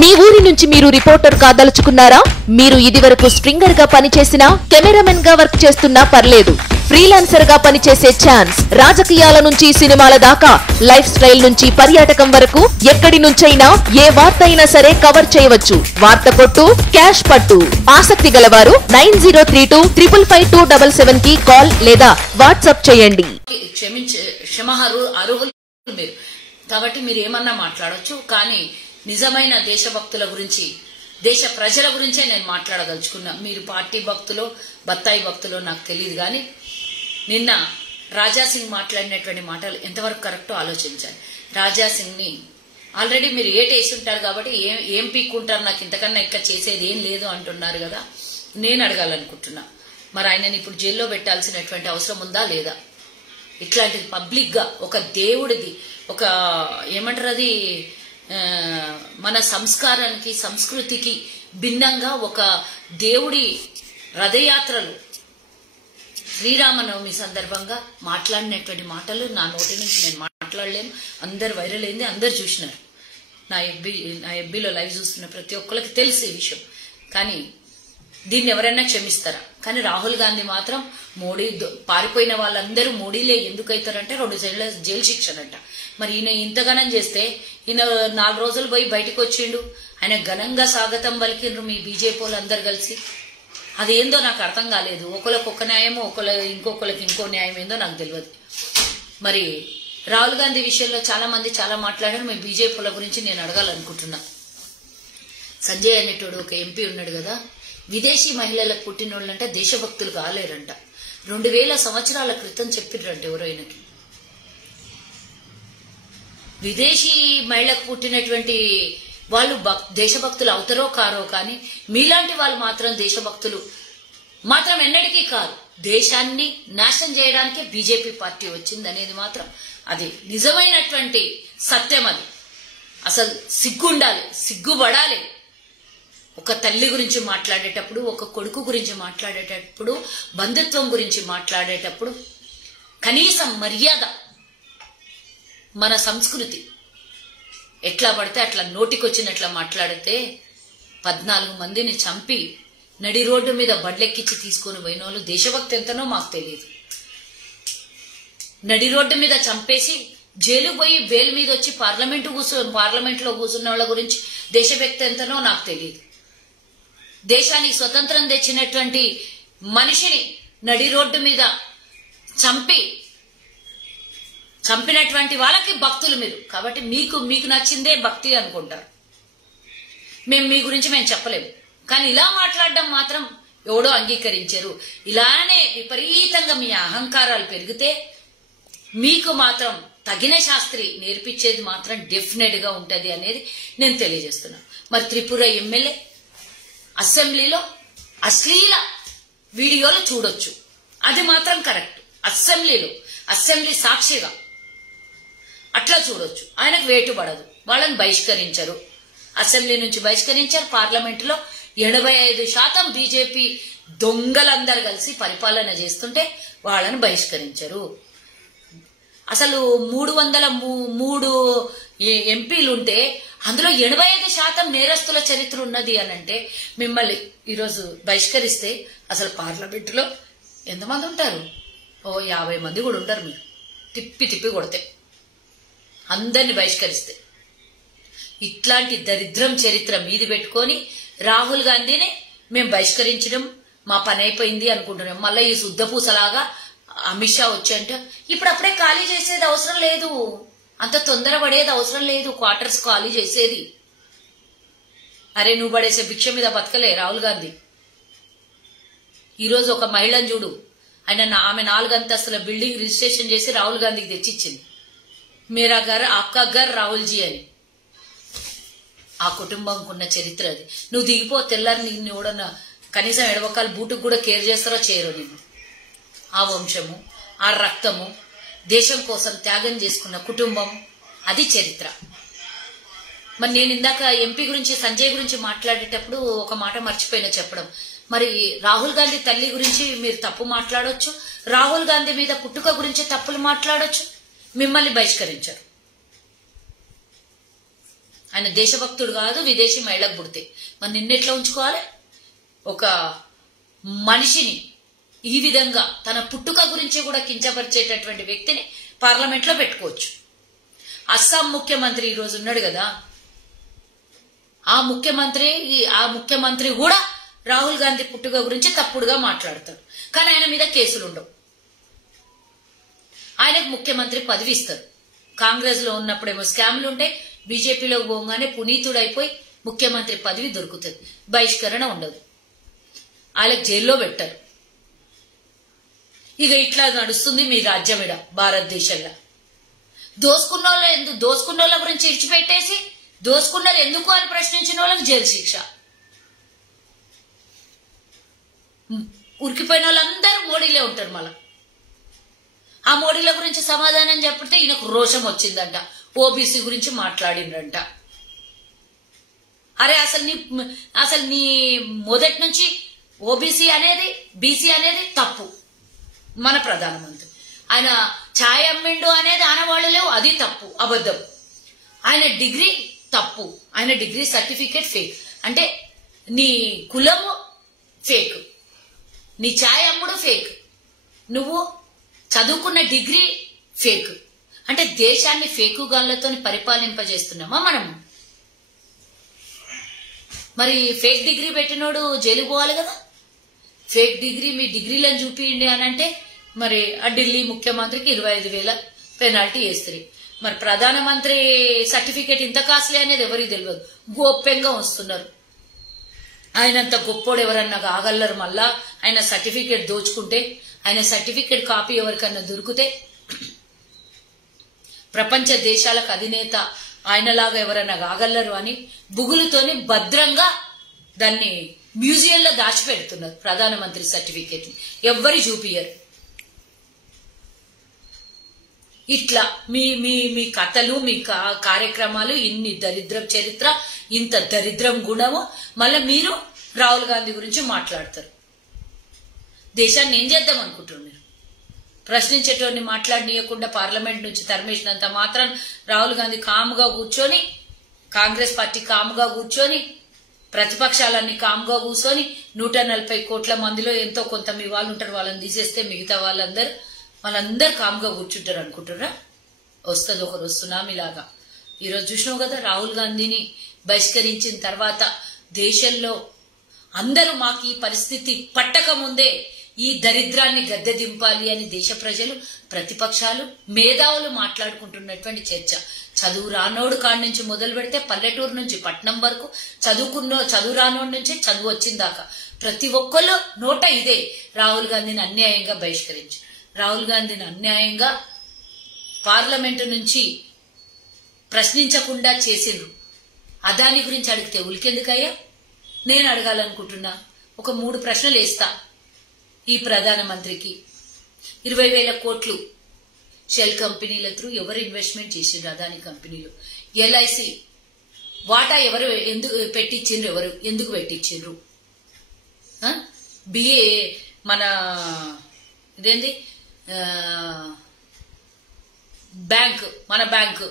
మీ ఊరి నుంచి మీరు రిపోర్టర్ కాదలుచుకున్నారా? మీరు ఇదివరకు స్ట్రింగర్ గా పనిచేసినా, కెమెరామెన్ గా వర్క్ చేస్తున్నా పర్లేదు. ఫ్రీలాన్సర్ గా పనిచేసే ఛాన్స్. రాజకీయాల నుంచి సినిమాల దాకా, లైఫ్ స్టైల్ నుంచి పర్యాటకం వరకు ఎక్కడి నుంచైనా ఏ వార్త అయినా సరే కవర్ చేయవచ్చు. వార్త కొట్టు, క్యాష్ పట్టు. ఆసక్తి గలవారు 9032555277 కి కాల్ లేదా వాట్సాప్ చేయండి. అర్హులు మీరు కాబట్టి మీరు ఏమన్నా మాట్లాడొచ్చు. కానీ నిజమైన దేశభక్తుల గురించి, దేశ ప్రజల గురించే నేను మాట్లాడదలుచుకున్నా. మీరు పార్టీ భక్తులో, బత్తాయి భక్తులో నాకు తెలియదు. కానీ నిన్న రాజాసింగ్ మాట్లాడినటువంటి మాటలు ఎంతవరకు కరెక్టో ఆలోచించాలి. రాజాసింగ్ ని ఆల్రెడీ మీరు ఏటేసి ఉంటారు కాబట్టి ఏం పీక్కుంటారు, నాకు ఇంతకన్నా ఇక్కడ చేసేది ఏం లేదు అంటున్నారు కదా. నేను అడగాలనుకుంటున్నా, మరి ఆయనని ఇప్పుడు జైల్లో పెట్టాల్సినటువంటి అవసరం ఉందా లేదా? ఇట్లాంటిది పబ్లిక్ గా ఒక దేవుడిది, ఒక ఏమంటారు అది, మన సంస్కారానికి సంస్కృతికి భిన్నంగా ఒక దేవుడి రథయాత్రలు శ్రీరామనవమి సందర్భంగా మాట్లాడినటువంటి మాటలు నా నోటి నుంచి నేను మాట్లాడలేను. అందరు వైరల్ అయింది, అందరు చూసినారు. నా ఎఫ్బీలో లైవ్ చూస్తున్న ప్రతి ఒక్కరికి తెలుసు ఈ విషయం. కానీ దీన్ని ఎవరైనా క్షమిస్తారా? కానీ రాహుల్ గాంధీ మాత్రం మోడీ పారిపోయిన వాళ్ళందరూ మోడీలే ఎందుకు అవుతారంటే 2 ఏళ్ల జైలు శిక్షనంట. మరి ఈయన ఇంతగానం చేస్తే ఈయన 4 రోజులు పోయి బయటకు వచ్చిండు. ఆయన ఘనంగా స్వాగతం పలికిండ్రు మీ బీజేపీ వాళ్ళు అందరు కలిసి. అదేందో నాకు అర్థం కాలేదు. ఒకరికి ఒక న్యాయమో ఇంకొకరికి ఇంకో న్యాయం ఏందో నాకు తెలియదు. మరి రాహుల్ గాంధీ విషయంలో చాలా మంది చాలా మాట్లాడారు. మీ బీజేపీ వాళ్ళ గురించి నేను అడగాలనుకుంటున్నా. సంజయ్ అనేటోడు ఒక ఎంపీ ఉన్నాడు కదా, విదేశీ మహిళలకు పుట్టినోళ్ళంటే దేశభక్తులు కాలేరంట. 2000 సంవత్సరాల క్రితం చెప్పిర్రంట ఎవరో ఆయనకి. విదేశీ మహిళకు పుట్టినటువంటి వాళ్ళు దేశభక్తులు అవుతారో కారో, కానీ మీలాంటి వాళ్ళు మాత్రం దేశభక్తులు మాత్రం ఎన్నటికీ కాదు. దేశాన్ని నాశనం చేయడానికే బీజేపీ పార్టీ వచ్చింది అనేది మాత్రం అది నిజమైనటువంటి సత్యం. అది అసలు సిగ్గుండాలి, సిగ్గుపడాలి. ఒక తల్లి గురించి మాట్లాడేటప్పుడు, ఒక కొడుకు గురించి మాట్లాడేటప్పుడు, బంధుత్వం గురించి మాట్లాడేటప్పుడు కనీసం మర్యాద, మన సంస్కృతి. ఎట్లా పడితే అట్లా నోటికొచ్చినట్లా మాట్లాడితే 14 మందిని చంపి నడి రోడ్డు మీద బడ్లెక్కించి తీసుకొని పోయిన వాళ్ళు దేశభక్తి ఎంతనో మాకు తెలియదు. నడి రోడ్డు మీద చంపేసి జైలు పోయి బెయిల్ మీద వచ్చి పార్లమెంట్లో కూర్చున్న వాళ్ళ గురించి దేశభక్తి ఎంతనో నాకు తెలియదు. దేశానికి స్వతంత్రం తెచ్చినటువంటి మనిషిని నడి రోడ్డు మీద చంపినటువంటి వాళ్ళకి భక్తులు మీరు. కాబట్టి మీకు నచ్చిందే భక్తి అనుకుంటారు. మీ గురించి మేము చెప్పలేము. కానీ ఇలా మాట్లాడడం మాత్రం ఎవడో అంగీకరించారు. ఇలానే విపరీతంగా మీ అహంకారాలు పెరిగితే మీకు మాత్రం తగిన శాస్త్రి నేర్పించేది మాత్రం డెఫినెట్ గా ఉంటది అనేది నేను తెలియజేస్తున్నా. మరి త్రిపుర ఎమ్మెల్యే అసెంబ్లీలో అశ్లీల వీడియోలు చూడొచ్చు, అది మాత్రం కరెక్ట్. అసెంబ్లీ సాక్షిగా అట్లా చూడొచ్చు. ఆయనకు వేటు పడదు. వాళ్ళని బహిష్కరించారు, అసెంబ్లీ నుంచి బహిష్కరించారు. పార్లమెంటులో 85% బీజేపీ దొంగలందరూ కలిసి పరిపాలన చేస్తుంటే వాళ్ళని బహిష్కరించారు. అసలు 303 ఎంపీలుంటే అందులో 85% నేరస్తుల చరిత్ర ఉన్నది అని అంటే మిమ్మల్ని ఈరోజు బహిష్కరిస్తే అసలు పార్లమెంటులో ఎంతమంది ఉంటారు? 50 మంది కూడా ఉంటారు. మీరు తిప్పి కొడితే అందరిని బహిష్కరిస్తే. ఇట్లాంటి దరిద్రం చరిత్ర మీది పెట్టుకొని రాహుల్ గాంధీని మేము బహిష్కరించడం మా పని అయిపోయింది అనుకుంటున్నాం. మళ్ళీ ఈ శుద్ధపూసలాగా అమిత్ షా వచ్చంటే ఇప్పుడప్పుడే ఖాళీ చేసేది అవసరం లేదు, అంత తొందర పడేది అవసరం లేదు క్వార్టర్స్ ఖాళీ చేసేది. అరే నువ్వు పడేసే భిక్ష మీద బతకలే రాహుల్ గాంధీ. ఈరోజు ఒక మహిళను చూడు, ఆమె 4 అంతస్తుల బిల్డింగ్ రిజిస్ట్రేషన్ చేసి రాహుల్ గాంధీకి తెచ్చిచ్చింది. మేరా ఘర్ ఆప్కా ఘర్ రాహుల్జీ అని. ఆ కుటుంబంకున్న చరిత్ర అది. నువ్వు దిగిపో, తెల్లారి నిన్ను ఎవడన్నా కనీసం ఎడవకాలు బూటుకు కూడా కేర్ చేస్తారో చేయరో నిన్ను. ఆ వంశము, ఆ రక్తము, దేశం కోసం త్యాగం చేసుకున్న కుటుంబం, అది చరిత్ర. మరి నేను ఇందాక ఎంపీ గురించి సంజయ్ గురించి మాట్లాడేటప్పుడు ఒక మాట మర్చిపోయినా చెప్పడం. మరి రాహుల్ గాంధీ తల్లి గురించి మీరు తప్పు మాట్లాడొచ్చు, రాహుల్ గాంధీ మీద పుట్టుక గురించి తప్పులు మాట్లాడొచ్చు, మిమ్మల్ని బహిష్కరించారు. ఆయన దేశభక్తుడు కాదు, విదేశీ మహిళకు పుడితే మరి నిన్నెట్లా ఉంచుకోవాలి? ఒక మనిషిని ఈ విధంగా తన పుట్టుక గురించి కూడా కించపరిచేటటువంటి వ్యక్తిని పార్లమెంట్ లో పెట్టుకోవచ్చు. అస్సాం ముఖ్యమంత్రి ఈ రోజు ఉన్నాడు కదా, ఆ ముఖ్యమంత్రి కూడా రాహుల్ గాంధీ పుట్టుక గురించి తప్పుడుగా మాట్లాడతాడు. కానీ ఆయన మీద కేసులు ఉండవు. ఆయనకు ముఖ్యమంత్రి పదవి ఇస్తారు. కాంగ్రెస్ లో ఉన్నప్పుడేమో స్కామ్లు ఉంటాయి, బీజేపీలోకి పోగానే పునీతుడైపోయి ముఖ్యమంత్రి పదవి దొరుకుతుంది, బహిష్కరణ ఉండదు, ఆయనకు జైల్లో పెట్టారు. ఇక ఇట్లా నడుస్తుంది మీ రాజ్యం ఇడ భారతదేశంలో. దోసుకున్నోళ్ళ గురించి ఇడిచిపెట్టేసి దోసుకున్నారు ఎందుకు అని ప్రశ్నించిన వాళ్ళకి జైలు శిక్ష. ఉరికిపోయిన వాళ్ళందరూ మోడీలే ఉంటారు. మళ్ళా ఆ మోడీల గురించి సమాధానం చెప్పితే ఈయనకు రోషం వచ్చిందంట, ఓబీసీ గురించి మాట్లాడిండ్రంట. అరే అసలు నీ మొదటి నుంచి ఓబీసీ అనేది బీసీ అనేది తప్పు. మన ప్రధానమంత్రి ఆయన ఛాయ్ అమ్మిండు అనేది ఆనవాళ్లు లేవు, అది తప్పు, అబద్ధం. ఆయన డిగ్రీ తప్పు, ఆయన డిగ్రీ సర్టిఫికేట్ ఫేక్. అంటే నీ కులము ఫేక్, నీ ఛాయ్ అమ్ముడు ఫేక్, నువ్వు చదువుకున్న డిగ్రీ ఫేక్. అంటే దేశాన్ని ఫేకు గాళ్లతో పరిపాలింపజేస్తున్నామా మనము? మరి ఫేక్ డిగ్రీ పెట్టినోడు జైలు పోవాలి కదా. ఫేక్ డిగ్రీ మీ డిగ్రీలను చూపియండి అని అంటే మరి ఆ ఢిల్లీ ముఖ్యమంత్రికి 25,000 పెనాల్టీ వేస్తారు. మరి ప్రధానమంత్రి సర్టిఫికేట్ ఇంత కాస్ట్లీ అనేది ఎవరికి తెలియదు, గోప్యంగా వస్తున్నారు. ఆయనంత గొప్పోడు ఎవరన్నా కాగలరు. మళ్ళా ఆయన సర్టిఫికేట్ దోచుకుంటే, ఆయన సర్టిఫికేట్ కాపీ ఎవరికన్నా దొరికితే ప్రపంచ దేశాలకు అధినేత ఆయనలాగా ఎవరైనా కాగలరు అని బుగులుతోని భద్రంగా దాన్ని మ్యూజియంలో దాచిపెడుతున్నారు. ప్రధానమంత్రి సర్టిఫికేట్ ఎవ్వరి చూపియరు. ఇట్లా మీ మీ మీ కథలు, మీ కార్యక్రమాలు, ఇన్ని దరిద్రం చరిత్ర, ఇంత దరిద్రం గుణము, మళ్ళీ మీరు రాహుల్ గాంధీ గురించి మాట్లాడతారు. దేశాన్ని ఏం చేద్దాం అనుకుంటున్నారు? ప్రశ్నించేటోడిని మాట్లాడనీయకుండా పార్లమెంట్ నుంచి తరిమేసినంత మాత్రం రాహుల్ గాంధీ కాముగా కూర్చొని, కాంగ్రెస్ పార్టీ కాముగా కూర్చొని, ప్రతిపక్షాలన్నీ కాముగా కూర్చొని 140 కోట్ల మందిలో ఎంతో కొంత మీ వాళ్ళు ఉంటారు, వాళ్ళని తీసేస్తే మిగతా వాళ్ళందరూ కాముగా కూర్చుంటారు అనుకుంటున్నారా? వస్తుంది ఒకరు సునామీలాగా. ఈరోజు చూసినావు కదా, రాహుల్ గాంధీని బహిష్కరించిన తర్వాత దేశంలో అందరూ మాకు ఈ పరిస్థితి పట్టక ముందే ఈ దరిద్రాన్ని గద్దె దింపాలి అని దేశ ప్రజలు, ప్రతిపక్షాలు, మేధావులు మాట్లాడుకుంటున్నటువంటి చర్చ. చదువు రానోడు కాడి నుంచి మొదలు పెడితే పల్లెటూరు నుంచి పట్నం వరకు, చదువు రానోడు నుంచి చదువు వచ్చిన దాకా ప్రతి ఒక్కళ్ళు నోట ఇదే, రాహుల్ గాంధీని అన్యాయంగా బహిష్కరించి, రాహుల్ గాంధీని అన్యాయంగా పార్లమెంటు నుంచి ప్రశ్నించకుండా చేసిండ్రు. అదాని గురించి అడిగితే ఉలికెందుకయ్యా? నేను అడగాలనుకుంటున్నా. ఒక 3 ప్రశ్నలు వేస్తా ఈ ప్రధానమంత్రికి. 20,000 కోట్లు షెల్ కంపెనీల త్రూ ఎవరు ఇన్వెస్ట్మెంట్ చేసిండ్రు? అదాని కంపెనీలు. ఎల్ఐసి వాటా ఎవరు ఎందుకు పెట్టించిండ్రు? ఎందుకు పెట్టించిండ్రు? బిఏ మన ఇదేంది మన బ్యాంకు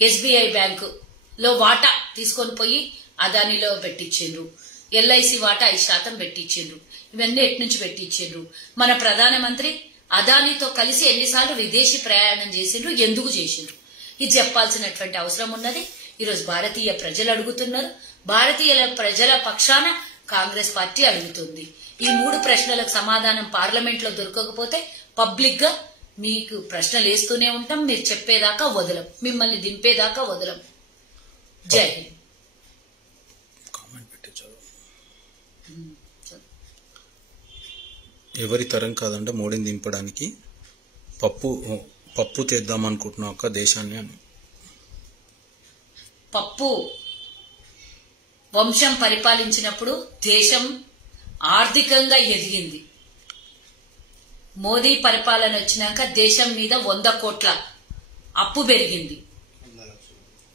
ఎస్బీఐ బ్యాంకు లో వాటా తీసుకొని పోయి అదానిలో పెట్టించిండ్రు. ఎల్ఐసి వాటా 5% పెట్టించిండ్రు. ఇవన్నీ ఎట్నుంచి పెట్టించిండ్రు? మన ప్రధానమంత్రి అదానితో కలిసి ఎన్నిసార్లు విదేశీ ప్రయాణం చేసిండ్రు? ఎందుకు చేసిండ్రు? ఇది చెప్పాల్సినటువంటి అవసరం ఉన్నది. ఈరోజు భారతీయ ప్రజలు అడుగుతున్నారు. భారతీయ ప్రజల పక్షాన కాంగ్రెస్ పార్టీ అడుగుతుంది. ఈ 3 ప్రశ్నలకు సమాధానం పార్లమెంట్ లో దొరకకపోతే పబ్లిక్ గా మీకు ప్రశ్నలు వేస్తూనే ఉంటాం. మీరు చెప్పేదాకా వదలం, మిమ్మల్ని దింపేదాకా వదలం. జై హింద్. ఎవరి తరం కాదంటే మోడీని దింపడానికి పప్పు తెద్దాం అనుకుంటున్నా ఒక దేశాన్ని అని. పప్పు వంశం పరిపాలించినప్పుడు దేశం ఆర్థికంగా ఎదిగింది. మోదీ పరిపాలన వచ్చినాక దేశం మీద 100 కోట్ల అప్పు పెరిగింది.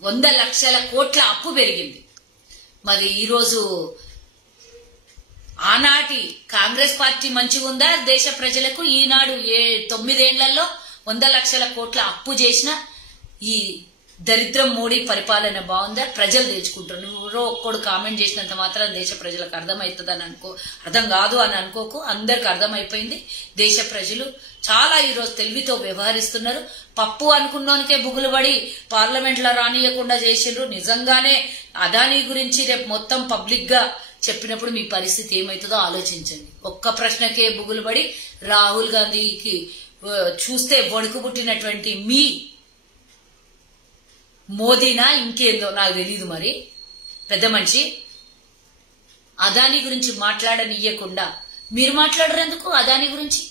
100 లక్షల కోట్ల అప్పు పెరిగింది. మరి ఈరోజు ఆనాటి కాంగ్రెస్ పార్టీ మంచిగా ఉందా దేశ ప్రజలకు? ఈనాడు 9 ఏళ్లలో 100 లక్షల కోట్ల అప్పు చేసిన ఈ దరిద్రం మోడీ పరిపాలన బాగుందా ప్రజలు తెచ్చుకుంటారు. నువ్వు ఒక్కడు కామెంట్ చేసినంత మాత్రం దేశ ప్రజలకు అర్థమవుతుందని అర్థం కాదు అని అనుకోకు. అందరికి అర్థమైపోయింది. దేశ ప్రజలు చాలా ఈరోజు తెలివితో వ్యవహరిస్తున్నారు. పప్పు అనుకున్నానికే బుగులు పడి పార్లమెంట్ లో రానియకుండా చేసిండ్రు. నిజంగానే అదానీ గురించి రేపు మొత్తం పబ్లిక్ గా చెప్పినప్పుడు మీ పరిస్థితి ఏమైతుందో ఆలోచించండి. ఒక్క ప్రశ్నకే బుగులు పడి రాహుల్ గాంధీకి చూస్తే వణుకు పుట్టినటువంటి మీ మోదీనా ఇంకేందో నాకు తెలీదు. మరి పెద్ద మనిషి అదానీ గురించి మాట్లాడనియ్యకుండా మీరు మాట్లాడరు ఎందుకు? అదానీ గురించి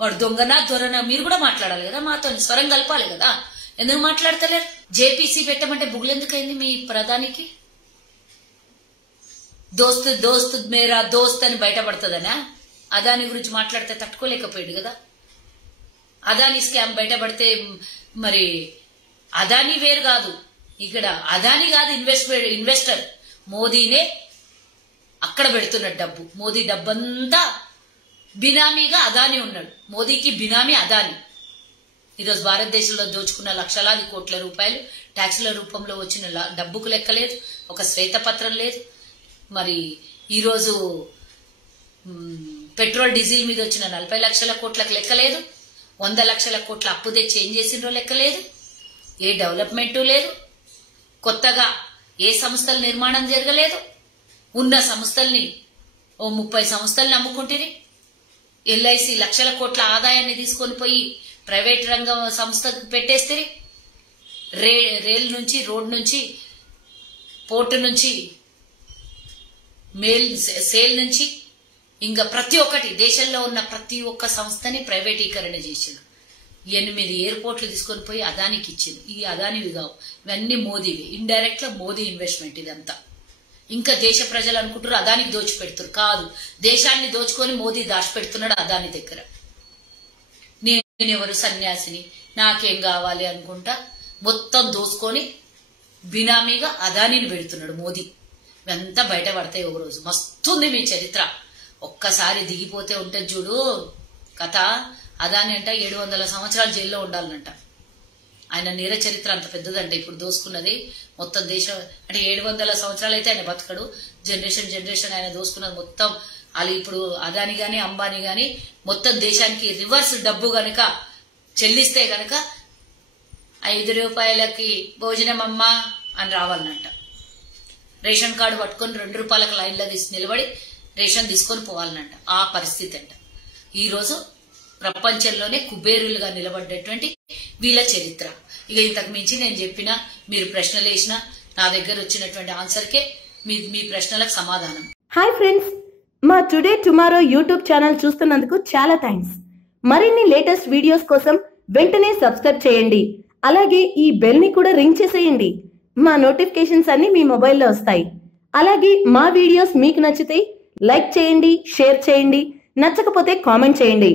వాడు దొంగనా దొరనా మీరు కూడా మాట్లాడాలి కదా, మాతో స్వరం కలపాలి కదా. ఎందుకు మాట్లాడతలేరు? జేపీసీ పెట్టమంటే బుగులెందుకైంది మీ ప్రధానికి? దోస్త్ దోస్త్ మేరా దోస్త్ అని బయటపడుతుందనా? అదానీ గురించి మాట్లాడితే తట్టుకోలేకపోయాడు కదా. అదానీ స్కామ్ బయటపడితే మరి అదానీ వేరు కాదు, ఇక్కడ అదానీ కాదు ఇన్వెస్టర్ మోదీనే అక్కడ పెడుతున్నాడు డబ్బు. మోదీ డబ్బంతా బినామీగా అదానీ ఉన్నాడు. మోదీకి బినామీ అదానీ. ఈరోజు భారతదేశంలో దోచుకున్న లక్షలాది కోట్ల రూపాయలు ట్యాక్సుల రూపంలో వచ్చిన డబ్బుకు లెక్కలేదు, ఒక శ్వేతపత్రం లేదు. మరి ఈరోజు పెట్రోల్ డీజిల్ మీద వచ్చిన 40 లక్షల కోట్లకు లెక్కలేదు. 100 లక్షల కోట్ల అప్పు తెచ్చి ఏం చేసిండ్రో లెక్కలేదు. ఏ డెవలప్మెంట్ లేదు. కొత్తగా ఏ సంస్థల నిర్మాణం జరగలేదు. ఉన్న సంస్థల్ని 30 సంస్థల్ని అమ్ముకుంటుంది. ఎల్ఐసి లక్షల కోట్ల ఆదాయాన్ని తీసుకొని పోయి ప్రైవేట్ రంగం సంస్థకు పెట్టేస్తే రైల్ నుంచి, రోడ్ నుంచి, పోర్టు నుంచి, సేల్ నుంచి ఇంకా ప్రతి ఒక్కటి దేశంలో ఉన్న ప్రతి ఒక్క సంస్థని ప్రైవేటీకరణ చేసిండు. 8 ఎయిర్పోర్ట్లు తీసుకొని పోయి అదానికి ఇచ్చింది. ఈ అదానివి కావు, ఇవన్నీ మోదీవి. ఇండైరెక్ట్ గా మోదీ ఇన్వెస్ట్మెంట్ ఇదంతా. ఇంకా దేశ ప్రజలు అనుకుంటారు అదానికి దోచిపెడుతారు. కాదు, దేశాన్ని దోచుకొని మోదీ దాచిపెడుతున్నాడు అదాని దగ్గర. నేనెవరు సన్యాసిని, నాకేం కావాలి అనుకుంటా మొత్తం దోచుకొని బినామీగా అదానిని పెడుతున్నాడు మోదీ. ఇవంతా బయటపడతాయి ఒక రోజు. మస్తుంది మీ చరిత్ర. ఒక్కసారి దిగిపోతే ఉంటుంది చూడు కథ. అదాని అంట 700 సంవత్సరాలు జైల్లో ఉండాలనంట. ఆయన నేర చరిత్ర అంత పెద్దదంటే ఇప్పుడు దోసుకున్నది మొత్తం దేశం అంటే 700 సంవత్సరాలు అయితే ఆయన బతకడు. జనరేషన్ ఆయన దోసుకున్నది మొత్తం. వాళ్ళు ఇప్పుడు అదాని గాని అంబానీ గాని మొత్తం దేశానికి రివర్స్ డబ్బు గనక చెల్లిస్తే గనక 5 రూపాయలకి భోజనం అమ్మా అని రావాలనంట. రేషన్ కార్డు పట్టుకొని 2 రూపాయలకు లైన్లో నిలబడి రేషన్ తీసుకొని పోవాలనంట. ఆ పరిస్థితి అంట ఈరోజు ప్రపంచంలోనే కుబేరులుగా నిలబడ్డటువంటి వీళ్ళ చరిత్ర. ఇక ఇంతకు మించి నేను చెప్పినా, మీరు ప్రశ్నలు వేసినా నా దగ్గర వచ్చినటువంటి ఆన్సర్కే మీ ప్రశ్నలకు సమాధానం. హాయ్ ఫ్రెండ్స్, మా టుడే టుమారో యూట్యూబ్ ఛానల్ చూస్తున్నందుకు చాలా థ్యాంక్స్. మరిన్ని లేటెస్ట్ వీడియోస్ కోసం వెంటనే సబ్స్క్రైబ్ చేయండి. అలాగే ఈ బెల్ ని కూడా రింగ్ చేసేయండి. మా నోటిఫికేషన్స్ అన్ని మీ మొబైల్లో వస్తాయి. అలాగే మా వీడియోస్ మీకు నచ్చితే లైక్ చేయండి, షేర్ చేయండి, నచ్చకపోతే కామెంట్ చేయండి.